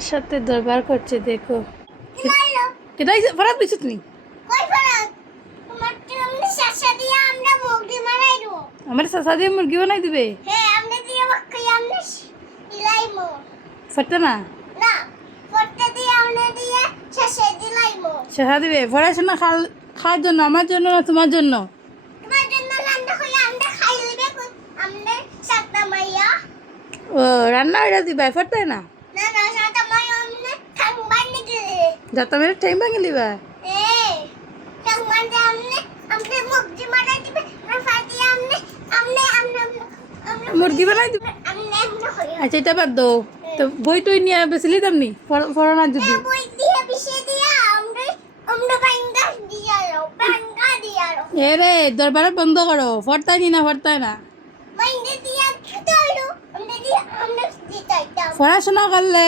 আমার সাথে দরবার করছে দেখো। কেটাই ফরাক দিছ তুমি? কই ফরাক? তোমার তো আমরা শাসা দিয়া আমরা মুরগি মারাই দেব। আমার সাসা দিয়ে মুরগি বানাই দিবে? হ্যাঁ, আমরা দিয়ে বাক্কাই আমরা ইলাইমো। ফাটতে না? না, ফটটা দিয়ে আমরা দিয়ে শাসা দিলাইমো। সাসা দিবে পড়াশোনা খাওয়ার জন্য, আমার জন্য না তোমার জন্য? তোমার জন্য রান্না হলে আমরা খাই লইবে আমরা সাতটা মাইয়া। ও রান্না হইরা দিবা ফাটতে না? না না, সাতটা মাইয়া আমরা খাং বান্নি গেলে। যাতা মেরে টাইম ভাঙে লিবা? খাং বান্নি আমরা মুরগি মারাই দিবে। আর ফাটি আমরা মুরগি বানাই দিবে? আমরা হই। আচ্ছা এটা বাদ দাও, তো বই টই নিয়ে বেশি লিতাম নি পড়ানা যদি? বই দিয়ে পিছে দিয়া আমরা বাঙ্গা দিয়ারো। এ রে দরবারে বন্ধ করো, ফরতাই নি না ফরতাই না। বাঙ্গা দিয়া খেতাইলো আমরা দিতাইতাম। পড়াশোনা করলে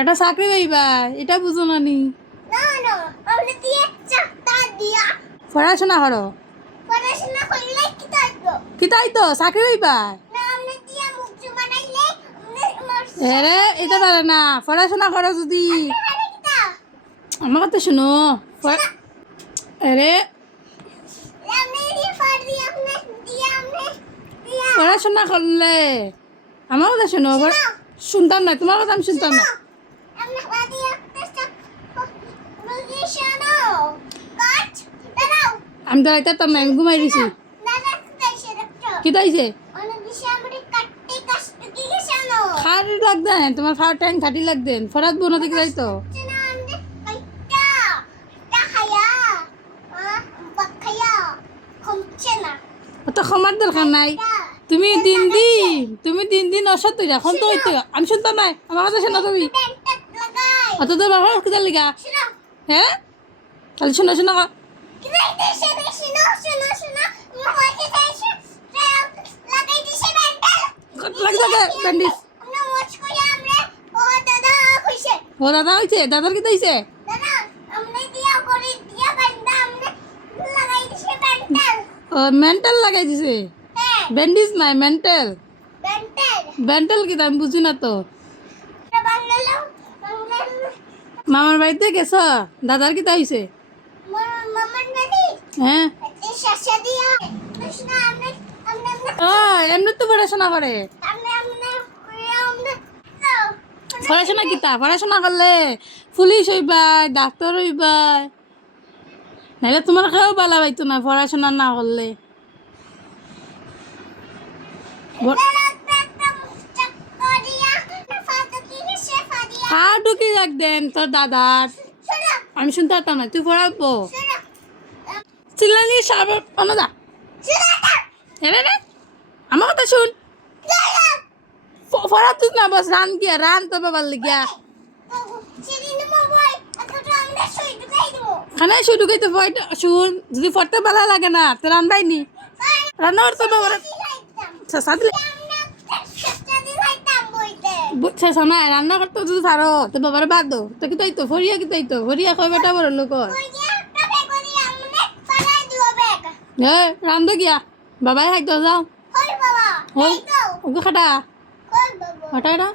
একটা চাকরি পাইবা, এটা বুঝো না নি? না না, আমরা দিয়ে চাকতা দিয়া পড়াশোনা করো। পড়াশোনা করলে খেতাইতো। কি তাই তো চাকরি পাইবা? না, আমরা দিয়া মুক্তি বানাইলে এ রে এটা পারে না, পড়াশোনা করো যদি। আমার কথা শুনো, আরে পড়াশোনা করলে আমার কথা শুনো। শুনতাম না তোমার কথা, আমি শুনতাম না। আমি তো রাইতাম না, আমি ঘুমাই দিছি। কি তাইছে? খার লাগতেন তোমার, খাওয়ার টাইম খাটি লাগতেন, ফরাত বোনা থেকে যাইতো। অত ক্ষমার দরকার নাই। তুমি দিন দিন অসৎ তৈরি এখন তো হইতে আমি শুনতাম না, আমার কথা শোনো তুমি। অত তোর বাবা কোথায় লিগা? হ্যাঁ তাহলে শোনো শোনো ব্যান্ডিস। ও দাদা হয়েছে, দাদার কি হয়েছে? ও মেন্টাল লাগাই দিছে, ব্যান্ডিজ নাই মেন্টাল। মেন্টাল কি আমি বুঝি না তো। মামার বাড়িতে গেছ, দাদার কি হয়েছে? হ্যাঁ এমনি তো পড়াশোনা করে। পড়াশোনা কিতা? পড়াশোনা করলে পুলিশ হইবাই, ডাক্তার হইবাই, নাহলে তোমার কেউ বালা পাইতো না পড়াশোনা না করলে। খা ঢুকি রাখদেন তোর দাদার, আমি শুনতে পারতাম না। তুই পড়াবো চিল্লানি সাব অনদা। রে আমার কথা শুন, পড়া তুই না বস রান গিয়া রান তোর বাবার লিগিয়া। খানায় শুই ঢুকাই তো শুন, যদি পড়তে ভালো লাগে না তো রান্নাই নি রান্না করতে বাবার বুঝছে না। রান্না করতে যদি পারো তো বাবার বাদ দো তো কি তাই তো ফরিয়া কি তাই তো ফরিয়া কই বেটা বড় লোক রান্ধো গিয়া বাবাই হাই তো যাও। ওকে খাটা খাটা